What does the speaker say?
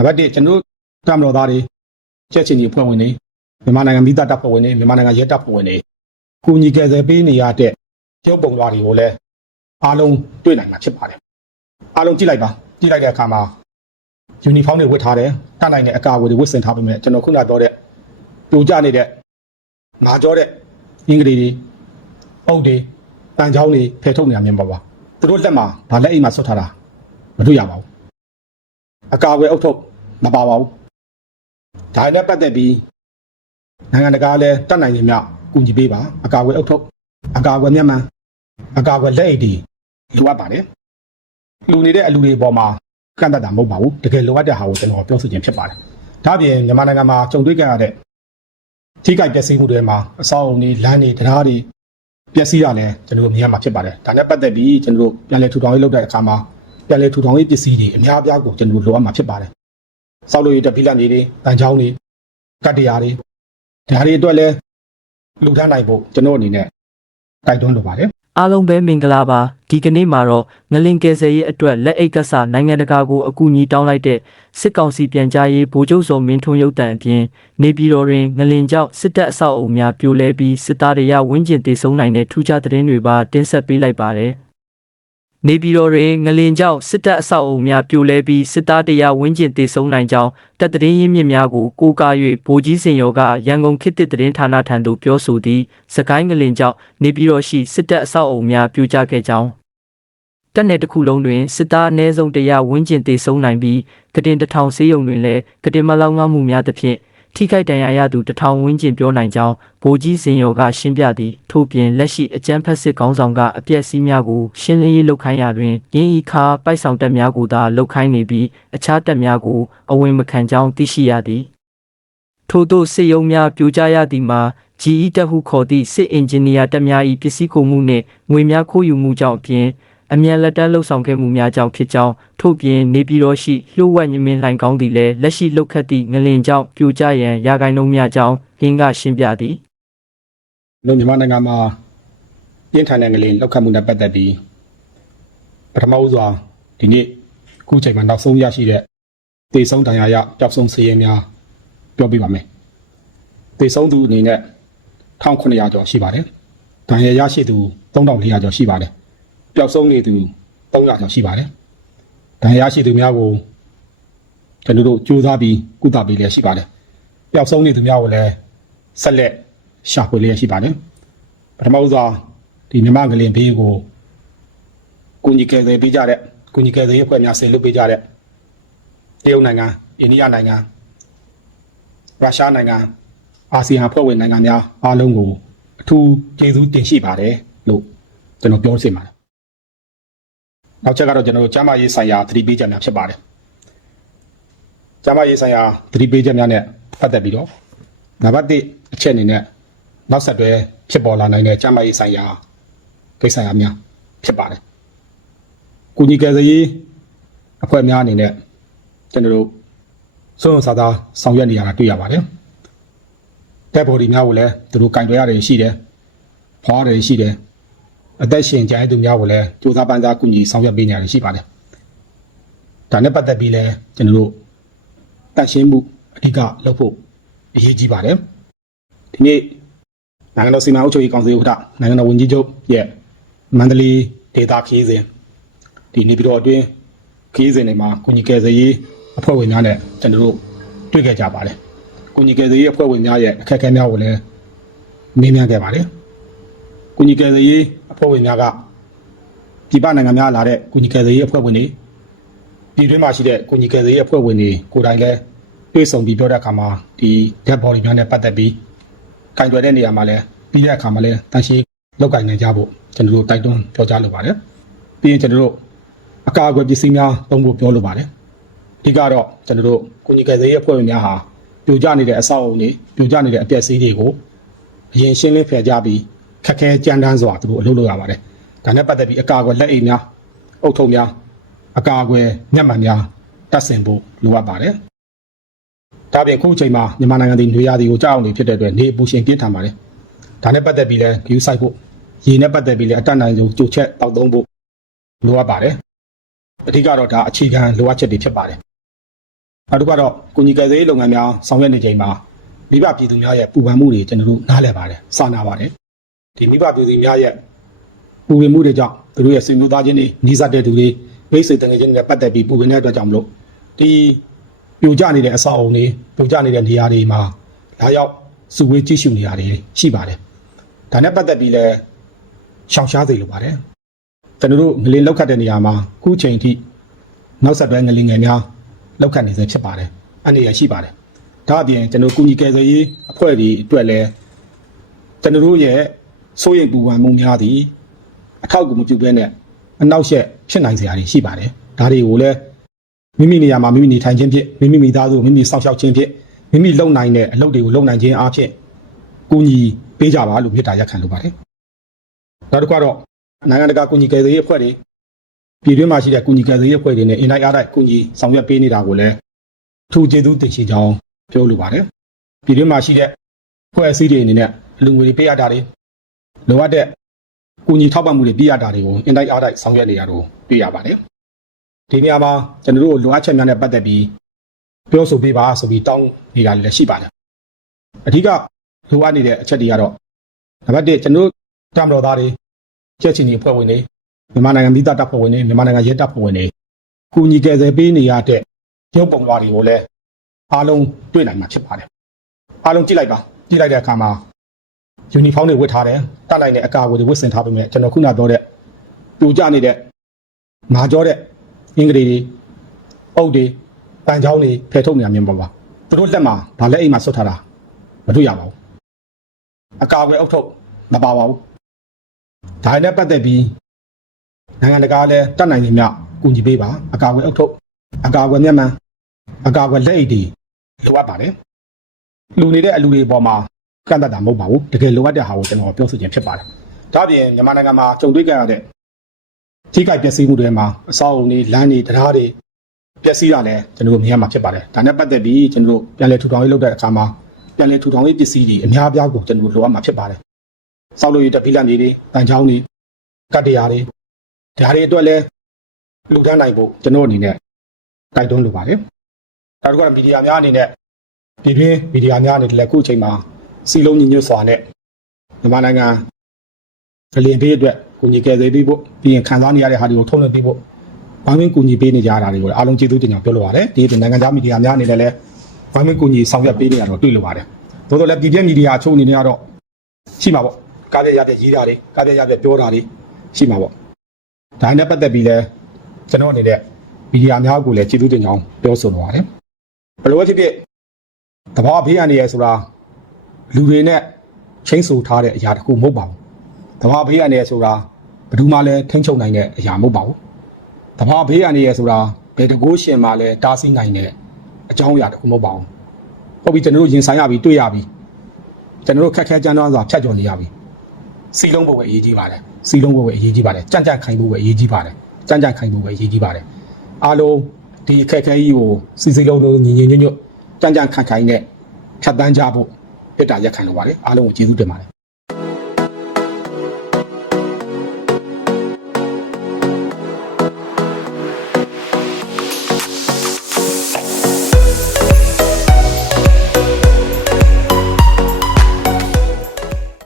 နံပါတ်1ကျွန်တော်တို့တမတော်သားတွေချက်ချင်းကြီးဖွဲ့ဝင်တွေမြန်မာနိုင်ငံမိသားတပ်ဖွဲ့ဝင်တွေမြန်မာနိုင်ငံရဲတပ်ဖွဲ့ဝင်တွေကုညီကယ်ဆယ်ပေးနေရတဲ့ကျုပ်ပုံသွားတွေကိုလည်းအားလုံးတွေ့နိုင်မှာဖြစ်ပါတယ်အားလုံးကြည့်လိုက်ပါကြည့်လိုက်တဲ့အခါမှာယူနီဖောင်းတွေဝတ်ထားတယ်တတ်နိုင်တဲ့အကာအကွယ်တွေဝတ်ဆင်ထားပေမဲ့ကျွန်တော်ခုနပြောတဲ့ပြိုကျနေတဲ့ငါကြောတဲ့အင်္ဂလိပ်တွေအုတ်တွေတန်ချောင်းတွေဖယ်ထုတ်နေတာမြင်ပါပါသူတို့လက်မှာဗာလက်အိမ်မှာဆွတ်ထားတာမတွေ့ရပါဘူးအကာအကွယ်အုတ်ထုတ် မပါပါဘူးဒါနဲ့ပတ်သက်ပြီးနိုင်ငံတကာလည်းတတ်နိုင်နေမြကူညီပေးပါအကာအကွယ်အုတ်ထုတ်အကာအကွယ်မျက်မှန်အကာအကွယ်လက်အိတ်တွေလိုအပ်ပါတယ်လူနေတဲ့အလူတွေပေါ်မှာကန့်တတ်တာမဟုတ်ပါဘူးတကယ်လိုအပ်တဲ့ဟာကိုကျွန်တော်ပြောဆိုခြင်းဖြစ်ပါတယ်ဒါ့အပြင်မြန်မာနိုင်ငံမှာကြုံတွေ့ကြရတဲ့ထိခိုက်ပျက်စီးမှုတွေမှာအဆောက်အုံတွေလမ်းတွေတရားတွေပျက်စီးရလဲကျွန်တော်တို့မြင်ရမှာဖြစ်ပါတယ်ဒါနဲ့ပတ်သက်ပြီးကျွန်တော်တို့ပြန်လည်ထူထောင်ရေးလုပ်တဲ့အခါမှာပြန်လည်ထူထောင်ရေးပစ္စည်းတွေအများအပြားကိုကျွန်တော်တို့လိုအပ်မှာဖြစ်ပါတယ် ဆောက်လို့ရတဲ့ဖိလန့်တွေတွေတန်ချောင်းတွေကတ်တရားတွေဒါတွေအတွက်လည်းလူထမ်းနိုင်ဖို့ကျွန်တော်အနေနဲ့တိုက်တွန်းလိုပါတယ်အားလုံးပဲမင်္ဂလာပါဒီကနေ့မှာတော့ငလင်ကယ်ဆယ်ရေးအတွက်လက်အိတ်ကဆနိုင်ငံတကာကိုအကူအညီတောင်းလိုက်တဲ့စစ်ကောင်စီပြန်ကြားရေးဗိုလ်ချုပ်စောမင်းထွန်းရုပ်တံအပြင်နေပြည်တော်တွင်ငလင်ကြောင့်စစ်တပ်အဆောက်အအုံများပြိုလဲပြီးစစ်သားတွေရဝင်းကျင်တေဆုံးနိုင်တဲ့ထူးခြားသတင်းတွေပါတင်ဆက်ပေးလိုက်ပါတယ် နေပြည်တော်တွင်ငလင်ကြောင့်စစ်တပ်အဆောက်အအုံများပြိုလဲပြီးစစ်သားတရားဝင်းကျင်တေဆုံးနိုင်ကြောင်းတပ်သတင်းရင်းမြစ်များကိုကိုးကား၍ဗိုလ်ကြီးစင်ရောကရန်ကုန်ခေတ်သစ်သတင်းဌာနထံသို့ပြောဆိုသည်စကိုင်းငလင်ကြောင့်နေပြည်တော်ရှိစစ်တပ်အဆောက်အအုံများပြိုကျခဲ့ကြောင်းတပ်နယ်တစ်ခုလုံးတွင်စစ်သားအ ਨੇ ဆုံးတရားဝင်းကျင်တေဆုံးနိုင်ပြီးကတင်တထောင်စေးရုံတွင်လည်းကတင်မလောင်ငါမှုများသဖြင့် ထိခိုက်ဒဏ်ရာရသူတထောင်ဝင်းကျင်ပြောနိုင်ကြောင်းဗိုလ်ကြီးစင်ရောကရှင်းပြသည်ထို့ပြင်လက်ရှိအကြမ်းဖက်စစ်ကောင်းဆောင်ကအပြက်စီးများကိုရှင်းလင်းရေးလုပ်ခိုင်းရာတွင်ရင်းဤခါပိုက်ဆောင်တပ်များကိုသာလုပ်ခိုင်းနေပြီးအခြားတပ်များကိုအဝင်မခံကြောင်းသိရှိရသည်ထို့သောစစ်ရုံးများပြိုကျရသည်မှာ GE တက်ဟုခေါ်သည့်စစ်အင်ဂျင်နီယာတပ်များ၏ပစ္စည်းကုန်မှုနှင့်ငွေများခိုးယူမှုကြောင့်အပြင် အမြန်လက်တန်းလှုပ်ဆောင်ခဲ့မှုများကြောင့်ဖြစ်ကြောင်းထို့ပြင်နေပြည်တော်ရှိလျှို့ဝှက်ညမင်းလှိုင်ကောင်းသည်လည်းလက်ရှိလှုပ်ခတ်သည့်ငလင်ကြောင့်ပြိုကျရန်ရာဂိုင်နှုန်းများကြောင့်ရင်းကရှင်းပြသည်လူမြန်မာနိုင်ငံမှာပြင်းထန်တဲ့ငလင်လောက်ခတ်မှုနဲ့ပတ်သက်ပြီးပထမဦးစွာဒီနေ့အခုချိန်မှာနောက်ဆုံးရရှိတဲ့တေဆုံးဒဏ်ရာရပျောက်ဆုံးစည်ရင်များပြောပြပါမယ်တေဆုံးသူအနေနဲ့1900ကျော်ရှိပါတယ်ဒဏ်ရာရရှိသူ3400ကျော်ရှိပါတယ် ပျောက်ဆုံးနေသူ300ကျော်ရှိပါတယ်ဒဏ်ရာရရှိသူများကိုကျွန်တော်တို့ကြိုးစားပြီးကုသပေးလျက်ရှိပါတယ်ပျောက်ဆုံးနေသူများကိုလည်းဆက်လက်ရှာဖွေလျက်ရှိပါတယ်ပထမဦးစွာဒီမြမကလင်ဘေးကိုကုညီကယ်ဆယ်ပေးကြတဲ့ကုညီကယ်ဆယ်ရေးအဖွဲ့များဆင်လုပ်ပေးကြတဲ့တရုတ်နိုင်ငံအိန္ဒိယနိုင်ငံရုရှားနိုင်ငံအာဆီယံအဖွဲ့ဝင်နိုင်ငံများအားလုံးကိုအထူးကျေးဇူးတင်ရှိပါတယ်လို့ကျွန်တော်ပြောချင်ပါတယ် နောက်ချက်ကတော့ကျွန်တော်တို့ကျမ်းမာရေးဆိုင်ရာသတိပေးချက်များဖြစ်ပါတယ်ကျမ်းမာရေးဆိုင်ရာသတိပေးချက်များနဲ့ပတ်သက်ပြီးတော့နံပါတ်1အချက်အနေနဲ့နောက်ဆက်တွဲဖြစ်ပေါ်လာနိုင်တဲ့ကျန်းမာရေးဆိုင်ရာကိစ္စရာများဖြစ်ပါတယ်။ကုညီကယ်ဆယ်ရေးအဖွဲ့များအနေနဲ့ကျွန်တော်တို့ဆုံးဆုံးစားစားဆောင်ရွက်နေရတာတွေ့ရပါတယ်။တက်ဘော်ဒီများကိုလည်းသူတို့ကင်တွယ်ရတယ်ရှိတယ်။ဖွာရတယ်ရှိတယ်။ အသက်ရှင်ကြတဲ့သူများကိုလည်းစူးစမ်းပန်းစားကုညီဆောင်ရွက်ပေးနေရတယ်ရှိပါတယ်။ဒါနဲ့ပတ်သက်ပြီးလည်းကျွန်တော်တို့တန့်ရှင်းမှုအဓိကလုပ်ဖို့အရေးကြီးပါတယ်။ဒီနေ့နိုင်ငံတော်စီမံအုပ်ချုပ်ရေးကောင်စီဥက္ကဋ္ဌနိုင်ငံတော်ဝန်ကြီးချုပ်ရဲ့မန္တလေးဒေသခရီးစဉ်ဒီနေပြည်တော်အတွင်းခရီးစဉ်တွေမှာကုညီကယ်ဆယ်ရေးအဖွဲ့ဝင်များနဲ့ကျွန်တော်တို့တွေ့ခဲ့ကြပါတယ်။ကုညီကယ်ဆယ်ရေးအဖွဲ့ဝင်များရဲ့အခက်အခဲများကိုလည်းမေးမြန်းခဲ့ပါတယ်။ ကုညီကယ်ဆယ်ရေးအဖွဲ့ဝင်များကပြည်ပနိုင်ငံများလာတဲ့ကုညီကယ်ဆယ်ရေးအဖွဲ့ဝင်တွေပြည်တွင်းမှာရှိတဲ့ကုညီကယ်ဆယ်ရေးအဖွဲ့ဝင်တွေကိုယ်တိုင်လည်းတွေ့ဆုံပြီးပြောတဲ့အခါမှာဒီ dead body များနဲ့ပတ်သက်ပြီးကင်တွယ်တဲ့နေရာမှာလည်းပြီးတဲ့အခါမှာလည်းတန်ရှင်းလောက်ကင်နိုင်ကြဖို့ကျွန်တော်တို့တိုက်တွန်းပြောကြားလိုပါတယ်။ပြီးရင်ကျွန်တော်တို့အကာအကွယ်ပစ္စည်းများသုံးဖို့ပြောလိုပါတယ်။အဓိကတော့ကျွန်တော်တို့ကိုကြီးကယ်ဆယ်ရေးအဖွဲ့ဝင်များဟာပြိုကျနေတဲ့အဆောက်အုံတွေပြိုကျနေတဲ့အပျက်စီးတွေကိုအရင်ရှင်းလင်းဖယ်ကြပြီး ခက်ခဲကြမ်းတမ်းစွာသူတို့အလုပ်လုပ်ရပါတယ်။ဒါနဲ့ပတ်သက်ပြီးအကာအကွယ်လက်အိတ်များအုပ်ထုပ်များအကာအကွယ်ညက်မှန်များတပ်ဆင်ဖို့လိုအပ်ပါတယ်။ဒါပြင်ခုအချိန်မှာမြန်မာနိုင်ငံတည်နေရာဒီကိုကြောက်အောင်နေဖြစ်တဲ့အတွက်နေအပူရှင်ပြင်းထန်ပါတယ်။ဒါနဲ့ပတ်သက်ပြီးလည်းဂယူးဆိုင်ဖို့ရေနဲ့ပတ်သက်ပြီးလည်းအတတ်နိုင်ဆုံးကြိုချက်တောက်သုံးဖို့လိုအပ်ပါတယ်။အဓိကတော့ဒါအခြေခံလိုအပ်ချက်တွေဖြစ်ပါတယ်နောက်တစ်ခုကတော့ကုညီကယ်ဆယ်ရေးလုပ်ငန်းများဆောင်ရွက်နေချိန်မှာမိဘပြည်သူများရဲ့ပူပန်မှုတွေကျွန်တော်တို့နားလည်ပါတယ်စာနာပါတယ် ဒီမိဘပြည်သူများရဲ့ပူပန်မှုတွေကြောင့်သူတို့ရဲ့ဆွေမျိုးသားချင်းတွေနှီးစပ်တဲ့သူတွေမိတ်ဆွေတငယ်ချင်းတွေနဲ့ပတ်သက်ပြီးပူပန်တဲ့အတွက်ကြောင့်မလို့ဒီပြိုကျနေတဲ့အဆောက်အုံတွေပြိုကျနေတဲ့နေရာတွေမှာလာရောက်စုဝေးကြည့်ရှုနေရတယ်ရှိပါတယ်ဒါနဲ့ပတ်သက်ပြီးလဲရှောင်ရှားစေလိုပါတယ်ကျွန်တော်တို့ငလင်လောက်ခတ်တဲ့နေရာမှာခုချိန်ထိနောက်ဆက်တွဲငလင်ငယ်များလောက်ခတ်နေစေဖြစ်ပါတယ်အနေရရှိပါတယ်ဒါအပြင်ကျွန်တော်ကုညီကယ်ဆယ်ရေးအဖွဲ့တွေအတွက်လည်းကျွန်တော်တို့ရဲ့ စိုးရိမ်ပူပန်မှုများသည်အထောက်အကူမပြုဘဲနဲ့အနောက်ရှက်ဖြစ်နိုင်စရာတွေရှိပါတယ်ဒါတွေကိုလည်းမိမိနေရာမှာမိမိနေထိုင်ခြင်းဖြင့်မိမိမိသားစုမိမိစောင့်ရှောက်ခြင်းဖြင့်မိမိလုံနိုင်တဲ့အလုပ်တွေကိုလုံနိုင်ခြင်းအပြင်ကုညီပေးကြပါလို့မေတ္တာရက်ခံလိုပါတယ်နောက်တစ်ခါတော့နိုင်ငံတကာကုညီကယ်ဆယ်ရေးအဖွဲ့တွေပြည်တွင်းမှာရှိတဲ့ကုညီကယ်ဆယ်ရေးအဖွဲ့တွေနဲ့အင်တိုင်းအားတိုက်ကုညီဆောင်ရွက်ပေးနေတာကိုလည်းထူကျေးဇူးတင်ရှိကြောင်းပြောလိုပါတယ်ပြည်တွင်းမှာရှိတဲ့အဖွဲ့အစည်းတွေအနေနဲ့လူငွေတွေပေးရတာတွေ လိုအပ်တဲ့ကုညီထောက်ပံ့မှုတွေပြရတာတွေကိုအင်တိုင်းအားတိုက်ဆောင်ရွက်နေရတော့တွေ့ရပါတယ်ဒီနေရာမှာကျွန်တော်တို့လိုအပ်ချက်များနဲ့ပတ်သက်ပြီးပြောဆိုပေးပါဆိုပြီးတောင်းနေတာလည်းရှိပါတယ်အဓိကလိုအပ်နေတဲ့အချက်တွေကတော့နံပါတ်1ကျွန်တော်တို့တမတော်သားတွေကျက်ချင်ဒီအဖွဲ့ဝင်တွေမြန်မာနိုင်ငံပြည်သားတပ်ဖွဲ့ဝင်တွေမြန်မာနိုင်ငံရဲတပ်ဖွဲ့ဝင်တွေကုညီကယ်ဆယ်ပေးနေရတဲ့ရုပ်ပုံလွှာတွေကိုလည်းအားလုံးတွေ့နိုင်မှာဖြစ်ပါတယ်အားလုံးကြည့်လိုက်ပါကြည့်လိုက်တဲ့အခါမှာ ယူနီဖောင်းတွေဝတ်ထားတယ်တတ်လိုက်တဲ့အကာအကွယ်တွေဝတ်ဆင်ထားပေမဲ့ကျွန်တော်ခုနပြောတဲ့ပြူကျနေတဲ့မာကြောတဲ့အင်္ဂလိပ်တွေအုပ်တွေပန်ချောင်းတွေဖယ်ထုတ်နေတာမျိုးပေါ့ပါသူတို့လက်မှာဗာလက်အိမ်မှာဆွတ်ထားတာမတွေ့ရပါဘူးအကာအကွယ်အုပ်ထုတ်မပါပါဘူးဒါနဲ့ပတ်သက်ပြီးနိုင်ငံတကာလည်းတတ်နိုင်နေမြကူညီပေးပါအကာအကွယ်အုပ်ထုတ်အကာအကွယ်မျက်မှန်အကာအကွယ်လက်အိတ်တွေလိုအပ်ပါတယ်လူနေတဲ့အလူတွေပေါ်မှာ ကန့်တတ်တာမဟုတ်ပါဘူးတကယ်လိုအပ်တဲ့ဟာကိုကျွန်တော်ပြောဆိုခြင်းဖြစ်ပါတယ်ဒါ့အပြင်မြန်မာနိုင်ငံမှာကြုံတွေ့ကြရတဲ့ထိခိုက်ပျက်စီးမှုတွေမှာအဆောက်အအုံတွေလမ်းတွေတရားတွေပျက်စီးတာလည်းကျွန်တော်တို့မြင်ရမှာဖြစ်ပါတယ်ဒါနဲ့ပတ်သက်ပြီးကျွန်တော်တို့ပြန်လည်ထူထောင်ရေးလုပ်တဲ့အခါမှာပြန်လည်ထူထောင်ရေးပစ္စည်းတွေအများအပြားကိုကျွန်တော်တို့လိုအပ်မှာဖြစ်ပါတယ်ဆောက်လို့ရတဲ့ဗီလန်တွေတွေတန်ချောင်းတွေကတ်တရားတွေဒါတွေအတွက်လည်းလူတန်းနိုင်ဖို့ကျွန်တော်အနေနဲ့တိုက်တွန်းလိုပါတယ်နောက်တစ်ခုကမီဒီယာများအနေနဲ့ပြည်တွင်းမီဒီယာများအနေနဲ့လည်းအခုအချိန်မှာ စီလုံးညီညွတ်စွာနဲ့မြန်မာနိုင်ငံကလင်ပေးအတွက်ကိုညီကယ်ဆယ်ပေးဖို့ပြီးရင်ခံစားနေရတဲ့ဟာတွေကိုထုတ်လွှင့်ပေးဖို့ဝိုင်းဝန်းကူညီပေးနေကြတာတွေကိုအားလုံးကျေးဇူးတင်ကြောင်းပြောလိုပါတယ်ဒီပြင်နိုင်ငံခြားမီဒီယာများအနေနဲ့လည်းဝိုင်းဝန်းကူညီဆောင်ရွက်ပေးနေရတော့တွေ့လိုပါတယ်သို့တော်လည်းပြည်ပြည့်မီဒီယာအချို့အနေနဲ့ကတော့ရှိမှာပေါ့ကားပြရပြရေးတာတွေကားပြရပြပြောတာတွေရှိမှာပေါ့ဒါနဲ့ပတ်သက်ပြီးလဲကျွန်တော်အနေနဲ့မီဒီယာများကိုလည်းကျေးဇူးတင်ကြောင်းပြောဆိုလိုပါတယ်ဘယ်လိုဖြစ်ဖြစ်တဘာဘေးအန္တရာယ်ဆိုတာ လူတွေနဲ့ချင်းဆူထားတဲ့အရာတစ်ခုမဟုတ်ပါဘူးတဘာဘေးအန္တရာယ်ဆိုတာဘယ်သူမှလည်းထိန်းချုပ်နိုင်တဲ့အရာမဟုတ်ပါဘူးတဘာဘေးအန္တရာယ်ဆိုတာဘယ်တကိုးရှင်မှလည်းတားဆီးနိုင်တဲ့အကြောင်းအရာတစ်ခုမဟုတ်ပါဘူးဟုတ်ပြီကျွန်တော်တို့ရင်ဆိုင်ရပြီတွေ့ရပြီကျွန်တော်တို့ခက်ခဲကြမ်းတမ်းစွာဖြတ်ကျော်နေရပြီစီလုံးဖို့ပဲအရေးကြီးပါတယ်စီလုံးဖို့ပဲအရေးကြီးပါတယ်ကြံ့ကြံ့ခိုင်ဖို့ပဲအရေးကြီးပါတယ်ကြံ့ကြံ့ခိုင်ဖို့ပဲအရေးကြီးပါတယ်အားလုံးဒီခက်ခဲကြီးကိုစီစီလုံးလုံးညီညီညွတ်ညွတ်ကြံ့ကြံ့ခိုင်ခိုင်နဲ့ဖြတ်တန်းကြဖို့ ပြတ်တာရက်ခံလိုပါတယ်အားလုံးကိုကျေးဇူးတင်ပါတယ်